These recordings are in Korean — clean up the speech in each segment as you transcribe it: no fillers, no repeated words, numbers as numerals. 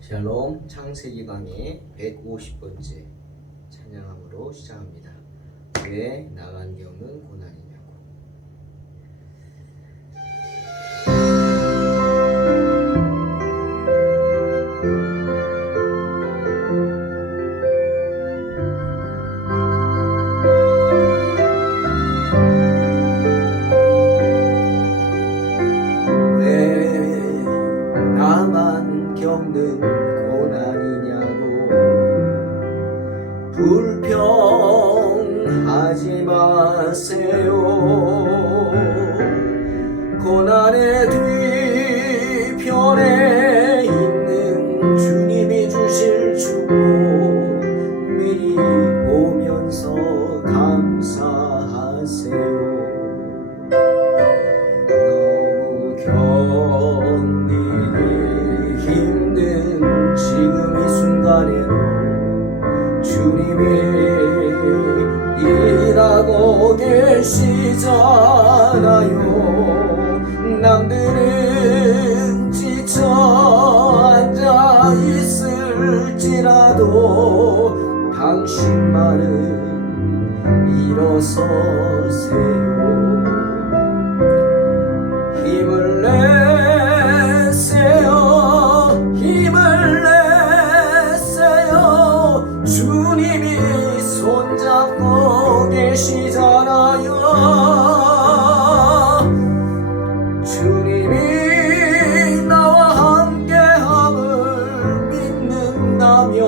샬롬 창세기 강의 150번째 찬양함으로 시작합니다. 왜 나간 경은 고난이냐고. 왜 나만 겪는 고난이냐고. 불평하지 마세요. 고난의 뒤편에 있는 주님이 주실 축복 미리 보면서 감사하세요. 너무 견디기 힘든 지금 이 순간에도 주님이 일하고 계시잖아요. 남들은 지쳐 앉아 있을지라도 당신만은 일어서세요. 힘을 내세요. 힘을 내세요. 주님이 손잡고 계시잖아요. 주님이 나와 함께함을 믿는다면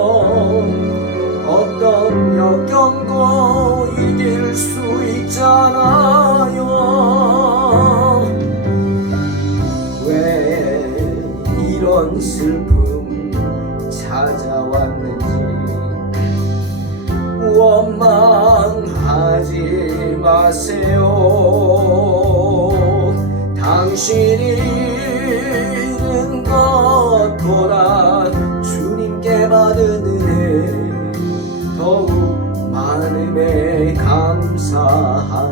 어떤 역경도 이길 수 있잖아요. 왜 이런 슬픔 찾아왔는지 원망하지 마세요. 당신이 잃은 것보다 주님께 받은 은혜 더욱 많음에 감사하세요.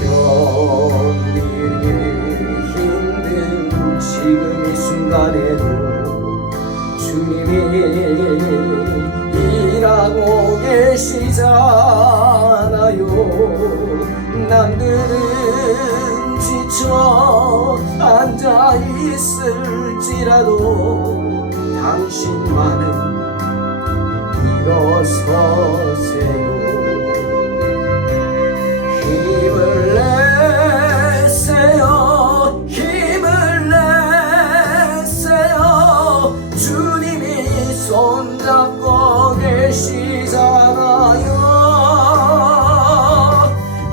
견디기 힘든 지금 이 순간에도 주님이 일하고 계시잖아요. 남들은 지쳐 앉아 있을지라도 당신만은 일어서세요. 힘을 내세요. 힘을 내세요. 주님이 손잡고 계시잖아요.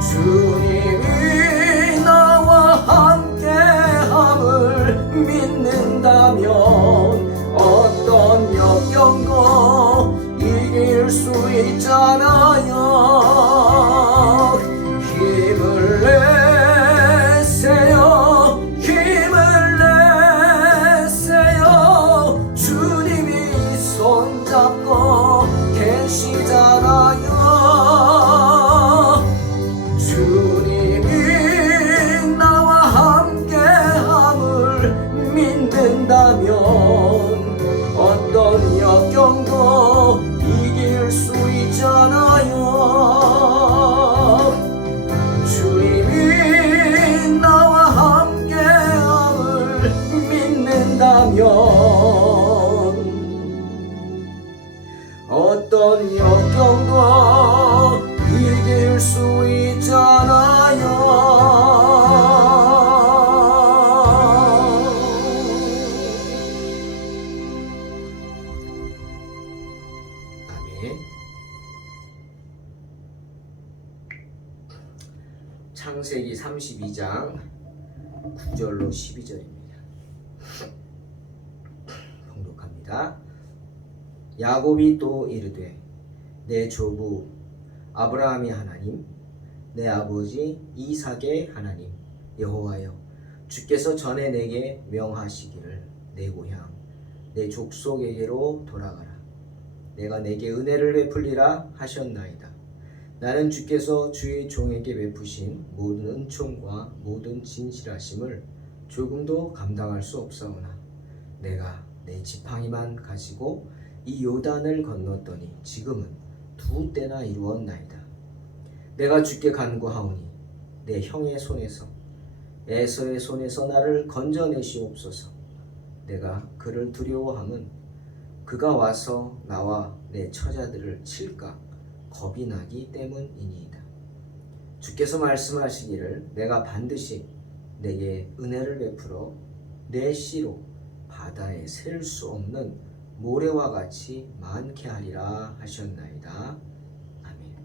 주님이 나와 함께함을 믿는다면 어떤 역경도 이길 수 있잖아요. 힘을 내세요. 힘을 내세요. 주님이 손잡고 계시잖아요. 주님이 나와 함께함을 믿는다면 어떤 역경도 이길 수 있잖아요. 주님이 나와 함께함을 믿는다면 어떤 역경도 이길 수 있잖아요. 아멘. 창세기 32장 9절로 12절입니다. 봉독합니다. 야곱이 또 이르되 내 조부 아브라함이 하나님 내 아버지 이삭의 하나님 여호와여 주께서 전에 내게 명하시기를 내 고향 내 족속에게로 돌아가라. 내가 내게 은혜를 베풀리라 하셨나이다. 나는 주께서 주의 종에게 베푸신 모든 은총과 모든 진실하심을 조금도 감당할 수 없사오나 내가 내 지팡이만 가지고 이 요단을 건넜더니 지금은 2때나 이루었나이다. 내가 주께 간구하오니 내 형의 손에서 에서의 손에서 나를 건져내시옵소서. 내가 그를 두려워함은 그가 와서 나와 내 처자들을 칠까 겁이 나기 때문이니이다. 주께서 말씀하시기를 내가 반드시 내게 은혜를 베풀어 내 씨로 바다에 셀 수 없는 모래와 같이 많게 하리라 하셨나이다. 아멘.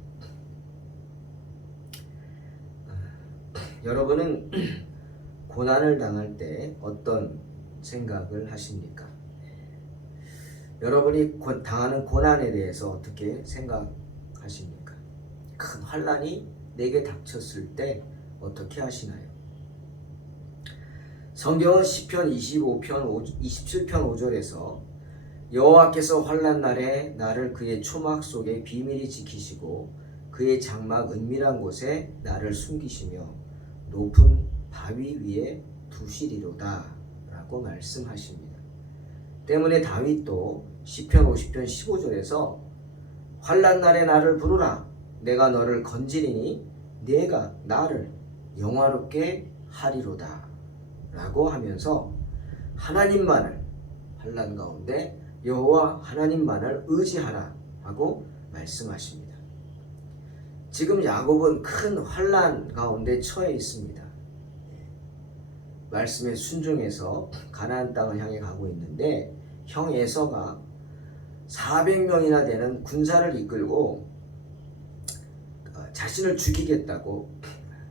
여러분은 고난을 당할 때 어떤 생각을 하십니까? 여러분이 당하는 고난에 대해서 어떻게 생각하십니까? 큰 환난이 내게 닥쳤을 때 어떻게 하시나요? 성경은 시편 27편 5절에서 여호와께서 환난 날에 나를 그의 초막 속에 비밀히 지키시고 그의 장막 은밀한 곳에 나를 숨기시며 높은 바위 위에 두시리로다 라고 말씀하십니다. 때문에 다윗도 시편 50편 15절에서 환난 날에 나를 부르라 내가 너를 건지리니 내가 나를 영화롭게 하리로다 라고 하면서 하나님만을 환난 가운데 여호와 하나님만을 의지하라 하고 말씀하십니다. 지금 야곱은 큰 환난 가운데 처해 있습니다. 말씀에 순종해서 가나안 땅을 향해 가고 있는데 형 에서가 400명이나 되는 군사를 이끌고 자신을 죽이겠다고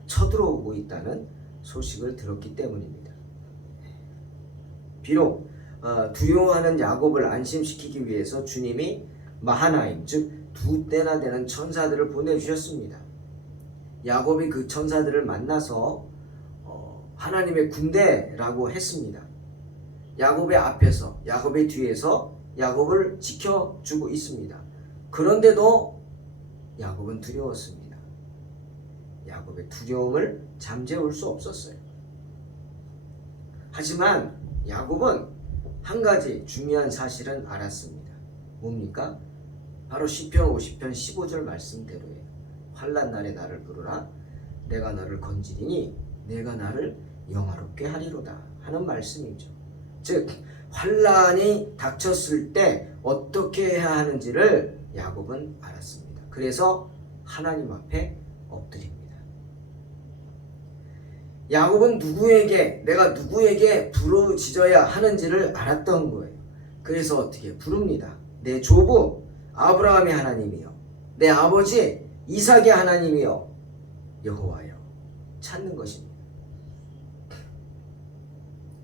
쳐들어오고 있다는 소식을 들었기 때문입니다. 비록 두려워하는 야곱을 안심시키기 위해서 주님이 마하나임 즉 2때나 되는 천사들을 보내주셨습니다. 야곱이 그 천사들을 만나서 하나님의 군대라고 했습니다. 야곱의 앞에서 야곱의 뒤에서 야곱을 지켜주고 있습니다. 그런데도 야곱은 두려웠습니다. 야곱의 두려움을 잠재울 수 없었어요. 하지만 야곱은 한 가지 중요한 사실은 알았습니다. 뭡니까? 바로 시편 50편 15절 말씀대로예요. 환난 날에 나를 부르라 내가 너를 건지리니 내가 나를 영화롭게 하리로다 하는 말씀이죠. 즉 환난이 닥쳤을 때 어떻게 해야 하는지를 야곱은 알았습니다. 그래서 하나님 앞에 엎드립니다. 야곱은 내가 누구에게 부르짖어야 하는지를 알았던 거예요. 그래서 어떻게 부릅니다. 내 조부 아브라함의 하나님이요 내 아버지 이삭의 하나님이요 여호와여 찾는 것입니다.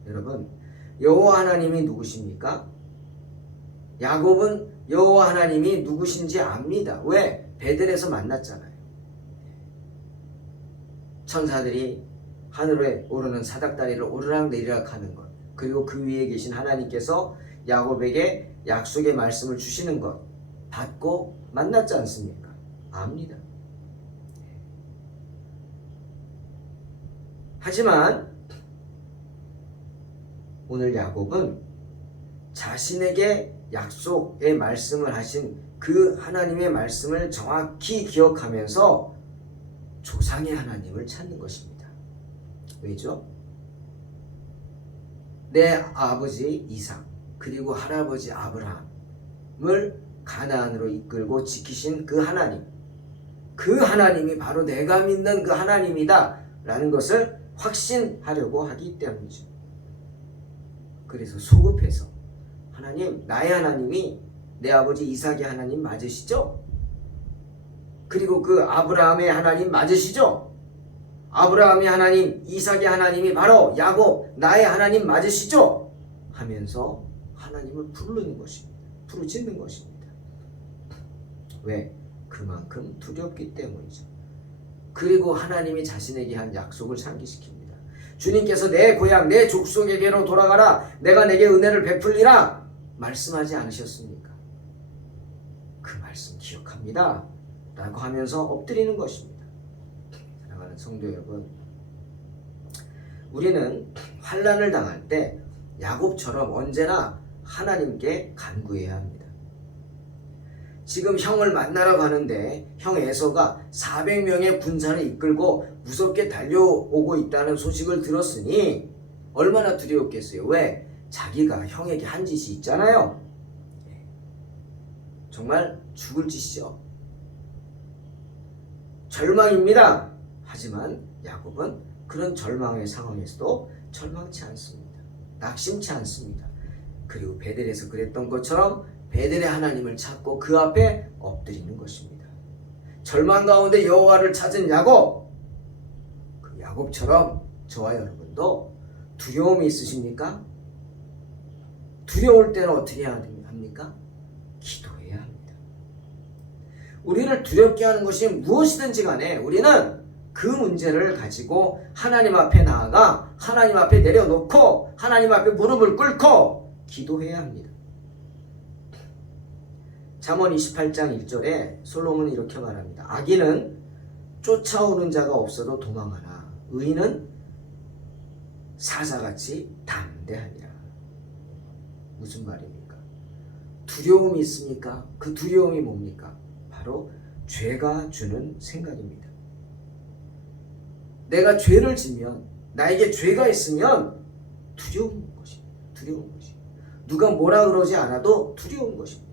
여러분 여호와 하나님이 누구십니까? 야곱은 여호와 하나님이 누구신지 압니다. 왜? 베델에서 만났잖아요. 천사들이 하늘에 오르는 사닥다리를 오르락내리락 하는 것, 그리고 그 위에 계신 하나님께서 야곱에게 약속의 말씀을 주시는 것 받고 만났지 않습니까? 압니다. 하지만 오늘 야곱은 자신에게 약속의 말씀을 하신 그 하나님의 말씀을 정확히 기억하면서 조상의 하나님을 찾는 것입니다. 왜죠? 내 아버지 이삭 그리고 할아버지 아브라함을 가나안으로 이끌고 지키신 그 하나님, 그 하나님이 바로 내가 믿는 그 하나님이다 라는 것을 확신하려고 하기 때문이죠. 그래서 소급해서 하나님, 나의 하나님이 내 아버지 이삭의 하나님 맞으시죠? 그리고 그 아브라함의 하나님 맞으시죠? 아브라함의 하나님, 이삭의 하나님이 바로 야곱, 나의 하나님 맞으시죠? 하면서 하나님을 부르는 것입니다. 부르짖는 것입니다. 왜? 그만큼 두렵기 때문이죠. 그리고 하나님이 자신에게 한 약속을 상기시킵니다. 주님께서 내 고향, 내 족속에게로 돌아가라. 내가 내게 은혜를 베풀리라. 말씀하지 않으셨습니까? 그 말씀 기억합니다. 라고 하면서 엎드리는 것입니다. 사랑하는 성도 여러분, 우리는 환난을 당할 때 야곱처럼 언제나 하나님께 간구해야 합니다. 지금 형을 만나러 가는데 형 에서가 400명의 군사를 이끌고 무섭게 달려오고 있다는 소식을 들었으니 얼마나 두려웠겠어요. 왜? 자기가 형에게 한 짓이 있잖아요. 정말 죽을 짓이죠. 절망입니다. 하지만 야곱은 그런 절망의 상황에서도 절망치 않습니다. 낙심치 않습니다. 그리고 베델에서 그랬던 것처럼 베델의 하나님을 찾고 그 앞에 엎드리는 것입니다. 절망 가운데 여호와를 찾은 야곱, 그 야곱처럼 저와 여러분도 두려움이 있으십니까? 두려울 때는 어떻게 해야 합니까? 기도해야 합니다. 우리를 두렵게 하는 것이 무엇이든지 간에 우리는 그 문제를 가지고 하나님 앞에 나아가 하나님 앞에 내려놓고 하나님 앞에 무릎을 꿇고 기도해야 합니다. 잠언 28장 1절에 솔로몬은 이렇게 말합니다. 악인은 쫓아오는 자가 없어도 도망하나 의인은 사자같이 담대하니라. 무슨 말입니까? 두려움이 있습니까? 그 두려움이 뭡니까? 바로 죄가 주는 생각입니다. 내가 죄를 지면, 나에게 죄가 있으면 두려운 것입니다. 두려운 것입니다. 누가 뭐라 그러지 않아도 두려운 것입니다.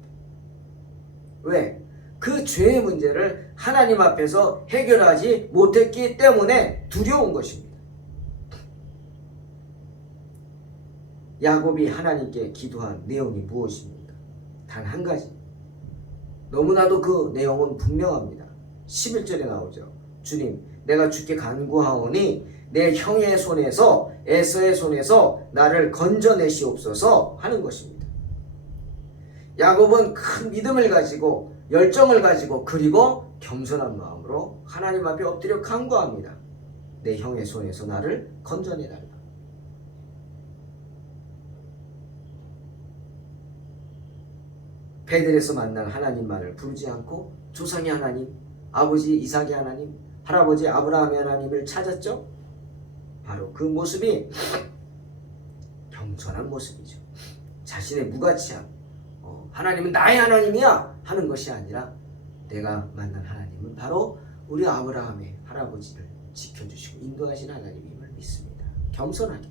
왜? 그 죄의 문제를 하나님 앞에서 해결하지 못했기 때문에 두려운 것입니다. 야곱이 하나님께 기도한 내용이 무엇입니까? 단 한 가지. 너무나도 그 내용은 분명합니다. 11절에 나오죠. 주님, 내가 주께 간구하오니 내 형의 손에서 에서의 손에서 나를 건져내시옵소서 하는 것입니다. 야곱은 큰 믿음을 가지고 열정을 가지고 그리고 겸손한 마음으로 하나님 앞에 엎드려 간구합니다. 내 형의 손에서 나를 건져내달라. 베델에서 만난 하나님만을 부르지 않고 조상의 하나님, 아버지 이삭의 하나님, 할아버지 아브라함의 하나님을 찾았죠. 바로 그 모습이 겸손한 모습이죠. 자신의 무가치함, 하나님은 나의 하나님이야 하는 것이 아니라 내가 만난 하나님은 바로 우리 아브라함의 할아버지를 지켜주시고 인도하신 하나님임을 믿습니다. 겸손하게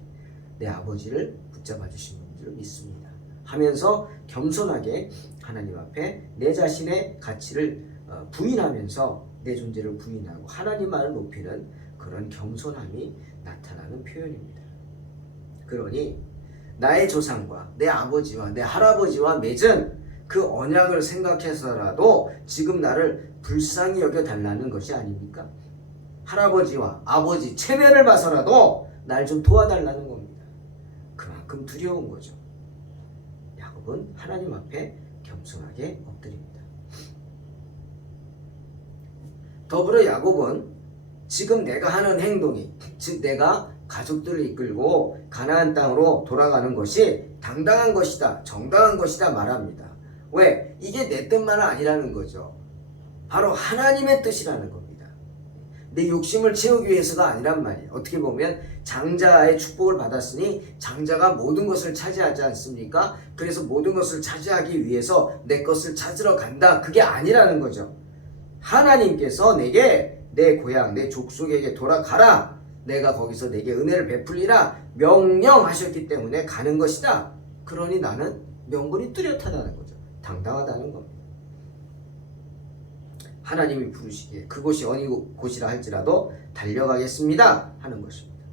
내 아버지를 붙잡아 주신 분들을 믿습니다 하면서 겸손하게 하나님 앞에 내 자신의 가치를 부인하면서 내 존재를 부인하고 하나님만을 높이는 그런 겸손함이 나타나는 표현입니다. 그러니 나의 조상과 내 아버지와 내 할아버지와 맺은 그 언약을 생각해서라도 지금 나를 불쌍히 여겨달라는 것이 아닙니까? 할아버지와 아버지 체면을 봐서라도 날 좀 도와달라는 겁니다. 그만큼 두려운 거죠. 야곱은 하나님 앞에 겸손하게 엎드립니다. 더불어 야곱은 지금 내가 하는 행동이, 즉 내가 가족들을 이끌고 가나안 땅으로 돌아가는 것이 당당한 것이다, 정당한 것이다 말합니다. 왜? 이게 내 뜻만은 아니라는 거죠. 바로 하나님의 뜻이라는 겁니다. 내 욕심을 채우기 위해서가 아니란 말이에요. 어떻게 보면 장자의 축복을 받았으니 장자가 모든 것을 차지하지 않습니까? 그래서 모든 것을 차지하기 위해서 내 것을 찾으러 간다. 그게 아니라는 거죠. 하나님께서 내게 내 고향, 내 족속에게 돌아가라. 내가 거기서 내게 은혜를 베풀리라 명령하셨기 때문에 가는 것이다. 그러니 나는 명분이 뚜렷하다는 거죠. 당당하다는 겁니다. 하나님이 부르시기에 그곳이 어느 곳이라 할지라도 달려가겠습니다 하는 것입니다.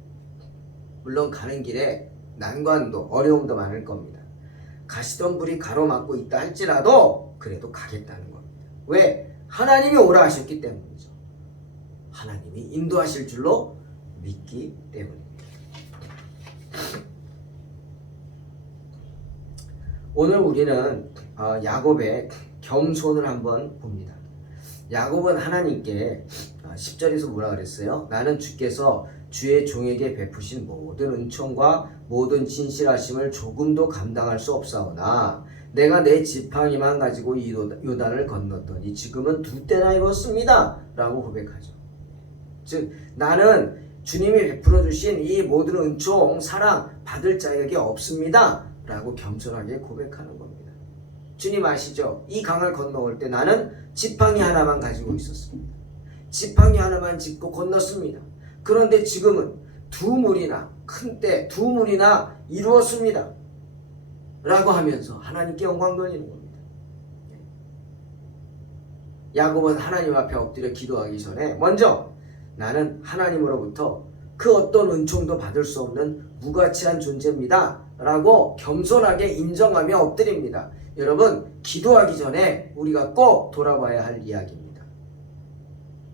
물론 가는 길에 난관도 어려움도 많을 겁니다. 가시던 불이 가로막고 있다 할지라도 그래도 가겠다는 겁니다. 왜? 하나님이 오라 하셨기 때문이죠. 하나님이 인도하실 줄로 믿기 때문입니다. 오늘 우리는 야곱의 겸손을 한번 봅니다. 야곱은 하나님께 10절에서 뭐라 그랬어요? 나는 주께서 주의 종에게 베푸신 모든 은총과 모든 진실하심을 조금도 감당할 수 없사오나 내가 내 지팡이만 가지고 이 요단을 건넜더니 지금은 2때나 입었습니다 라고 고백하죠. 즉 나는 주님이 베풀어 주신 이 모든 은총 사랑 받을 자격이 없습니다 라고 겸손하게 고백하는 겁니다. 주님 아시죠? 이 강을 건너올 때 나는 지팡이 하나만 가지고 있었습니다. 지팡이 하나만 짚고 건넜습니다. 그런데 지금은 큰 때 두 물이나 이루었습니다 라고 하면서 하나님께 영광 돌리는 겁니다. 야곱은 하나님 앞에 엎드려 기도하기 전에 먼저 나는 하나님으로부터 그 어떤 은총도 받을 수 없는 무가치한 존재입니다 라고 겸손하게 인정하며 엎드립니다. 여러분, 기도하기 전에 우리가 꼭 돌아봐야 할 이야기입니다.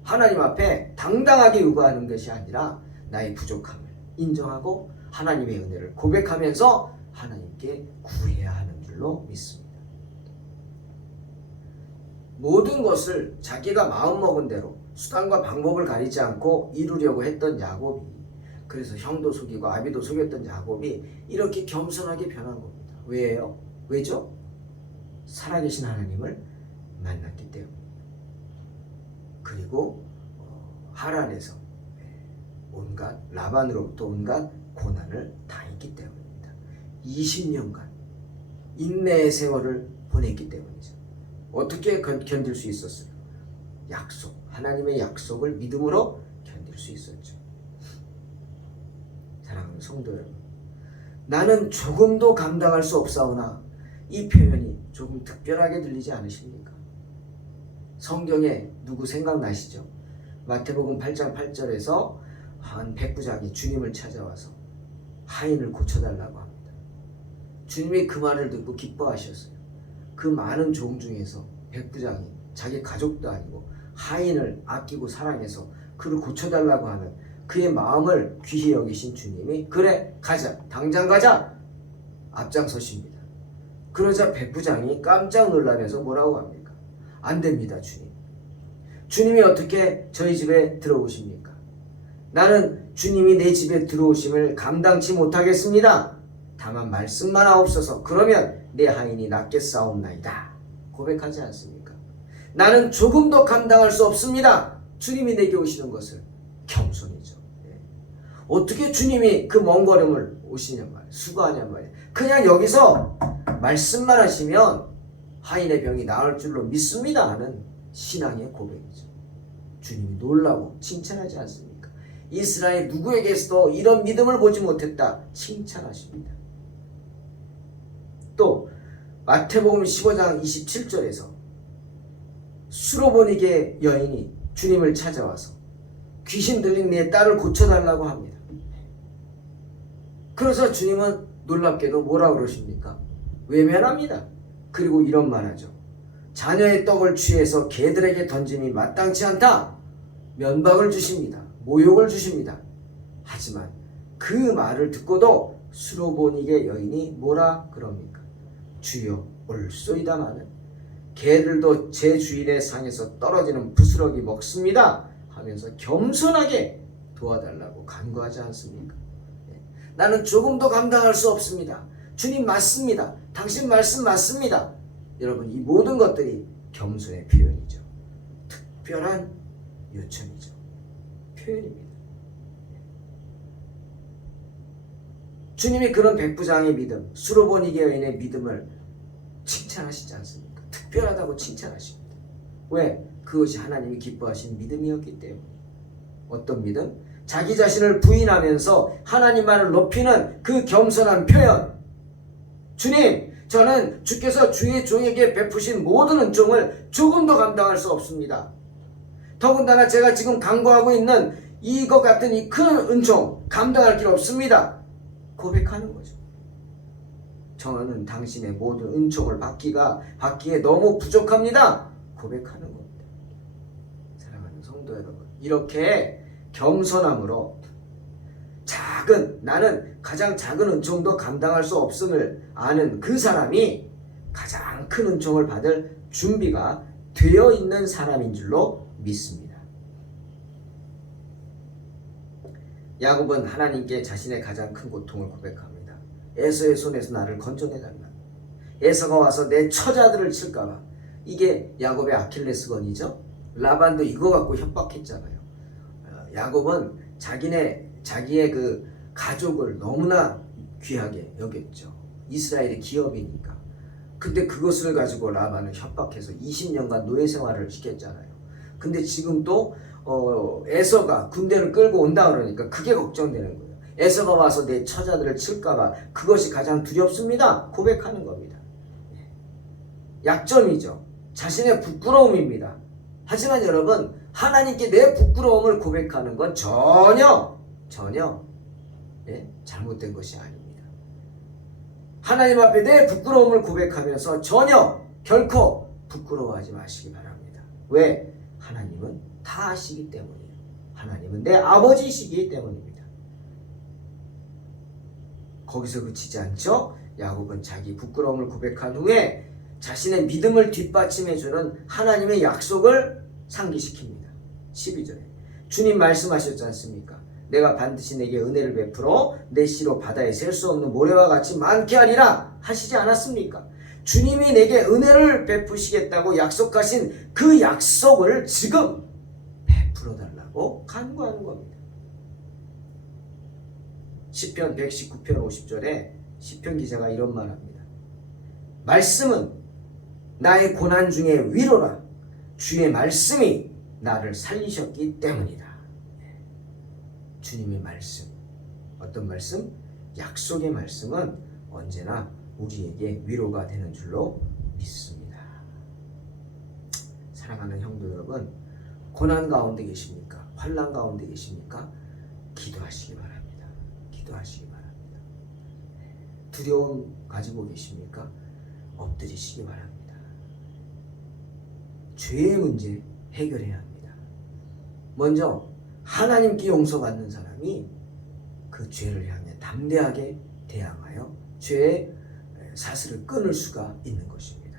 하나님 앞에 당당하게 요구하는 것이 아니라 나의 부족함을 인정하고 하나님의 은혜를 고백하면서 하나님께 구해야 하는 줄로 믿습니다. 모든 것을 자기가 마음먹은 대로 수단과 방법을 가리지 않고 이루려고 했던 야곱이, 그래서 형도 속이고 아비도 속였던 야곱이 이렇게 겸손하게 변한 겁니다. 왜요? 왜죠? 살아계신 하나님을 만났기 때문입니다. 그리고 하란에서 온갖 라반으로부터 온갖 고난을 당했기 때문입니다. 20년간 인내의 세월을 보냈기 때문이죠. 어떻게 견딜 수 있었어요? 약속, 하나님의 약속을 믿음으로 견딜 수 있었죠. 사랑하는 성도 여러분, 나는 조금도 감당할 수 없사오나 이 표현이 조금 특별하게 들리지 않으십니까? 성경에 누구 생각나시죠? 마태복음 8장 8절에서 한 백부장이 주님을 찾아와서 하인을 고쳐달라고 합니다. 주님이 그 말을 듣고 기뻐하셨어요. 그 많은 종 중에서 백부장이 자기 가족도 아니고 하인을 아끼고 사랑해서 그를 고쳐달라고 하는 그의 마음을 귀히 여기신 주님이 그래 가자, 당장 가자 앞장서십니다. 그러자 백부장이 깜짝 놀라면서 뭐라고 합니까? 안 됩니다, 주님. 주님이 어떻게 저희 집에 들어오십니까? 나는 주님이 내 집에 들어오심을 감당치 못하겠습니다. 다만 말씀만 하옵소서. 그러면 내 하인이 낫겠사옵나이다. 고백하지 않습니까? 나는 조금도 감당할 수 없습니다. 주님이 내게 오시는 것을. 겸손이죠. 어떻게 주님이 그 먼 걸음을 오시냔 말이에요. 수고하냔 말이에요. 그냥 여기서 말씀만 하시면 하인의 병이 나을 줄로 믿습니다 하는 신앙의 고백이죠. 주님이 놀라고 칭찬하지 않습니까? 이스라엘 누구에게서도 이런 믿음을 보지 못했다 칭찬하십니다. 또 마태복음 15장 27절에서 수로보니게 여인이 주님을 찾아와서 귀신 들린 내 딸을 고쳐달라고 합니다. 그래서 주님은 놀랍게도 뭐라 그러십니까? 외면합니다. 그리고 이런 말하죠. 자녀의 떡을 취해서 개들에게 던짐이 마땅치 않다. 면박을 주십니다. 모욕을 주십니다. 하지만 그 말을 듣고도 수로보니게 여인이 뭐라 그럽니까? 주여 올소이다마는 개들도 제 주인의 상에서 떨어지는 부스러기 먹습니다 하면서 겸손하게 도와달라고 간구하지 않습니까? 나는 조금도 감당할 수 없습니다. 주님 맞습니다. 당신 말씀 맞습니다. 여러분, 이 모든 것들이 겸손의 표현이죠. 특별한 요청이죠. 표현입니다. 주님이 그런 백부장의 믿음, 수로보니게 여인의 믿음을 칭찬하시지 않습니까? 특별하다고 칭찬하십니다. 왜? 그것이 하나님이 기뻐하신 믿음이었기 때문에. 어떤 믿음? 자기 자신을 부인하면서 하나님만을 높이는 그 겸손한 표현. 주님, 저는 주께서 주의 종에게 베푸신 모든 은총을 조금도 감당할 수 없습니다. 더군다나 제가 지금 간구하고 있는 이것 같은 이 큰 은총 감당할 길 없습니다. 고백하는 거죠. 저는 당신의 모든 은총을 받기에 너무 부족합니다. 고백하는 겁니다. 사랑하는 성도 여러분, 이렇게 겸손함으로 나는 가장 작은 은총도 감당할 수 없음을 아는 그 사람이 가장 큰 은총을 받을 준비가 되어 있는 사람인 줄로 믿습니다. 야곱은 하나님께 자신의 가장 큰 고통을 고백합니다. 에서의 손에서 나를 건져내달라. 에서가 와서 내 처자들을 칠까봐. 이게 야곱의 아킬레스건이죠. 라반도 이거 갖고 협박했잖아요. 야곱은 자기의 그 가족을 너무나 귀하게 여겼죠. 이스라엘의 기업이니까. 근데 그것을 가지고 라반을 협박해서 20년간 노예 생활을 시켰잖아요. 근데 지금 또 에서가 군대를 끌고 온다 그러니까 그게 걱정되는 거예요. 에서가 와서 내 처자들을 칠까봐 그것이 가장 두렵습니다. 고백하는 겁니다. 약점이죠. 자신의 부끄러움입니다. 하지만 여러분, 하나님께 내 부끄러움을 고백하는 건 전혀 잘못된 것이 아닙니다. 하나님 앞에 내 부끄러움을 고백하면서 결코 부끄러워하지 마시기 바랍니다. 왜? 하나님은 다 아시기 때문이에요. 하나님은 내 아버지이시기 때문입니다. 거기서 그치지 않죠? 야곱은 자기 부끄러움을 고백한 후에 자신의 믿음을 뒷받침해주는 하나님의 약속을 상기시킵니다. 12절에 주님 말씀하셨지 않습니까? 내가 반드시 내게 은혜를 베풀어 내 씨로 바다에 셀 수 없는 모래와 같이 많게 하리라 하시지 않았습니까? 주님이 내게 은혜를 베푸시겠다고 약속하신 그 약속을 지금 베풀어 달라고 간구하는 겁니다. 시편 119편 50절에 시편 기자가 이런 말합니다. 말씀은 나의 고난 중에 위로라. 주의 말씀이 나를 살리셨기 때문이다. 주님의 말씀, 어떤 말씀? 약속의 말씀은 언제나 우리에게 위로가 되는 줄로 믿습니다. 사랑하는 성도 여러분, 고난 가운데 계십니까? 환난 가운데 계십니까? 기도하시기 바랍니다. 기도하시기 바랍니다. 두려움 가지고 계십니까? 엎드리시기 바랍니다. 죄의 문제 해결해야 합니다. 먼저 하나님께 용서받는 사람이 그 죄를 향해 담대하게 대항하여 죄의 사슬을 끊을 수가 있는 것입니다.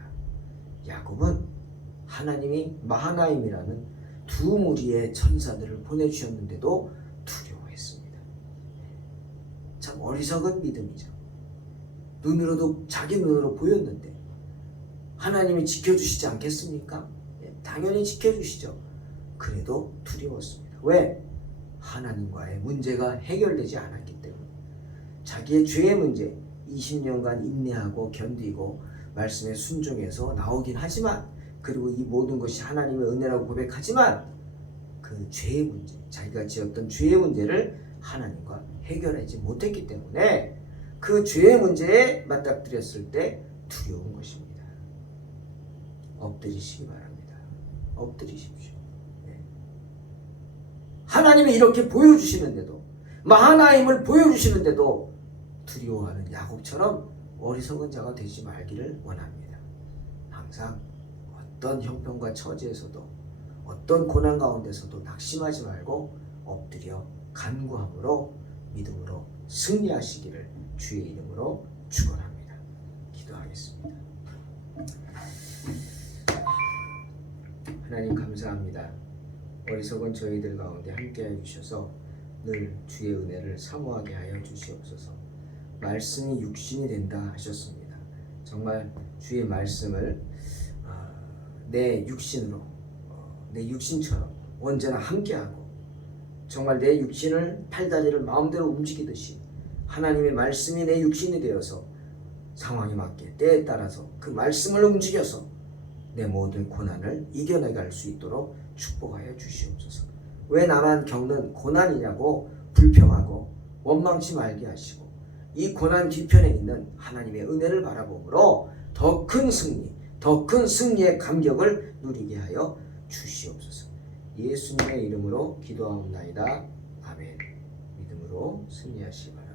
야곱은 하나님이 마하나임이라는 두 무리의 천사들을 보내주셨는데도 두려워했습니다. 참 어리석은 믿음이죠. 자기 눈으로 보였는데 하나님이 지켜주시지 않겠습니까? 당연히 지켜주시죠. 그래도 두려웠습니다. 왜? 하나님과의 문제가 해결되지 않았기 때문에. 자기의 죄의 문제 20년간 인내하고 견디고 말씀에 순종해서 나오긴 하지만, 그리고 이 모든 것이 하나님의 은혜라고 고백하지만 그 죄의 문제, 자기가 지었던 죄의 문제를 하나님과 해결하지 못했기 때문에 그 죄의 문제에 맞닥뜨렸을 때 두려운 것입니다. 엎드리시기 바랍니다. 엎드리십시오. 하나님이 이렇게 보여주시는데도, 마하나임을 보여주시는데도 두려워하는 야곱처럼 어리석은 자가 되지 말기를 원합니다. 항상 어떤 형편과 처지에서도, 어떤 고난 가운데서도 낙심하지 말고 엎드려 간구함으로 믿음으로 승리하시기를 주의 이름으로 축원합니다. 기도하겠습니다. 하나님 감사합니다. 어리석은 저희들 가운데 함께해 주셔서 늘 주의 은혜를 사모하게 하여 주시옵소서. 말씀이 육신이 된다 하셨습니다. 정말 주의 말씀을 내 육신으로, 내 육신처럼 언제나 함께하고, 정말 내 육신을, 팔다리를 마음대로 움직이듯이 하나님의 말씀이 내 육신이 되어서 상황에 맞게 때에 따라서 그 말씀을 움직여서 내 모든 고난을 이겨내갈 수 있도록 축복하여 주시옵소서. 왜 나만 겪는 고난이냐고 불평하고 원망치 말게 하시고, 이 고난 뒤편에 있는 하나님의 은혜를 바라보므로 더 큰 승리, 더 큰 승리의 감격을 누리게 하여 주시옵소서. 예수님의 이름으로 기도하옵나이다. 아멘. 믿음으로 승리하시기 바랍니다.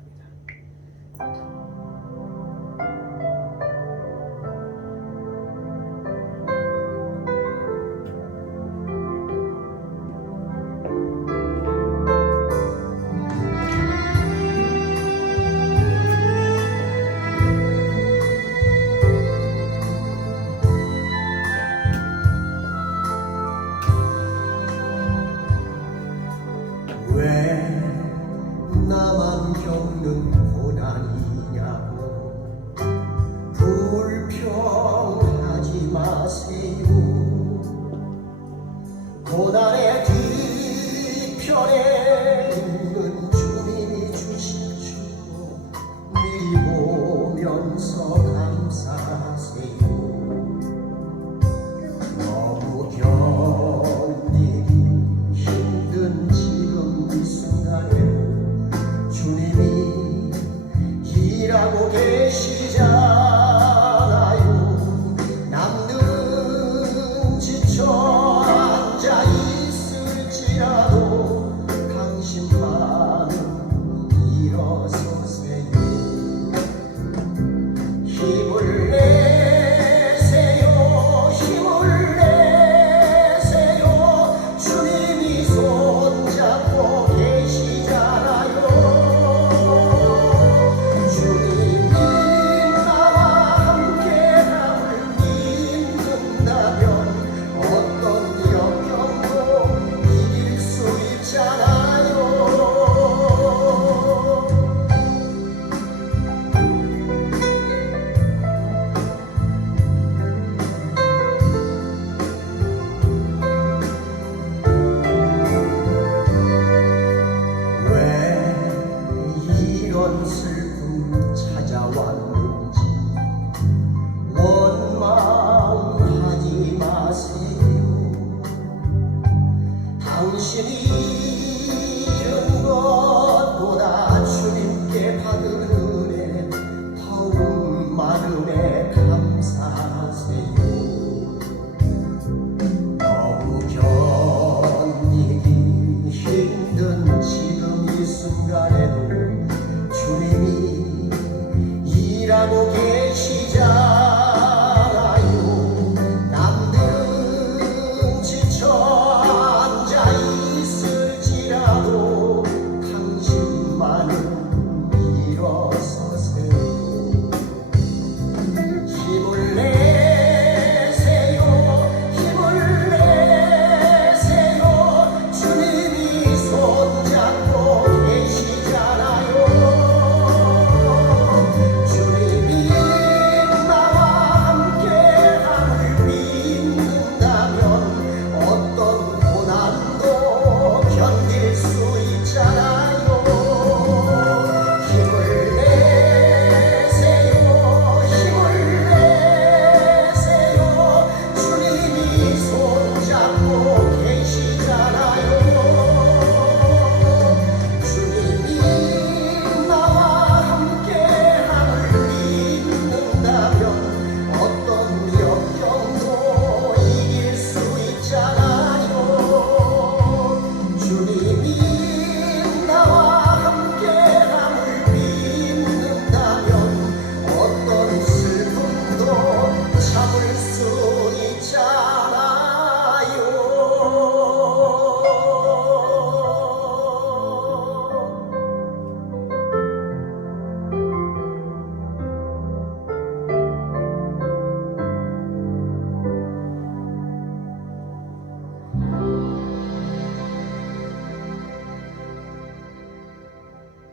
왜 나만 겪는 고난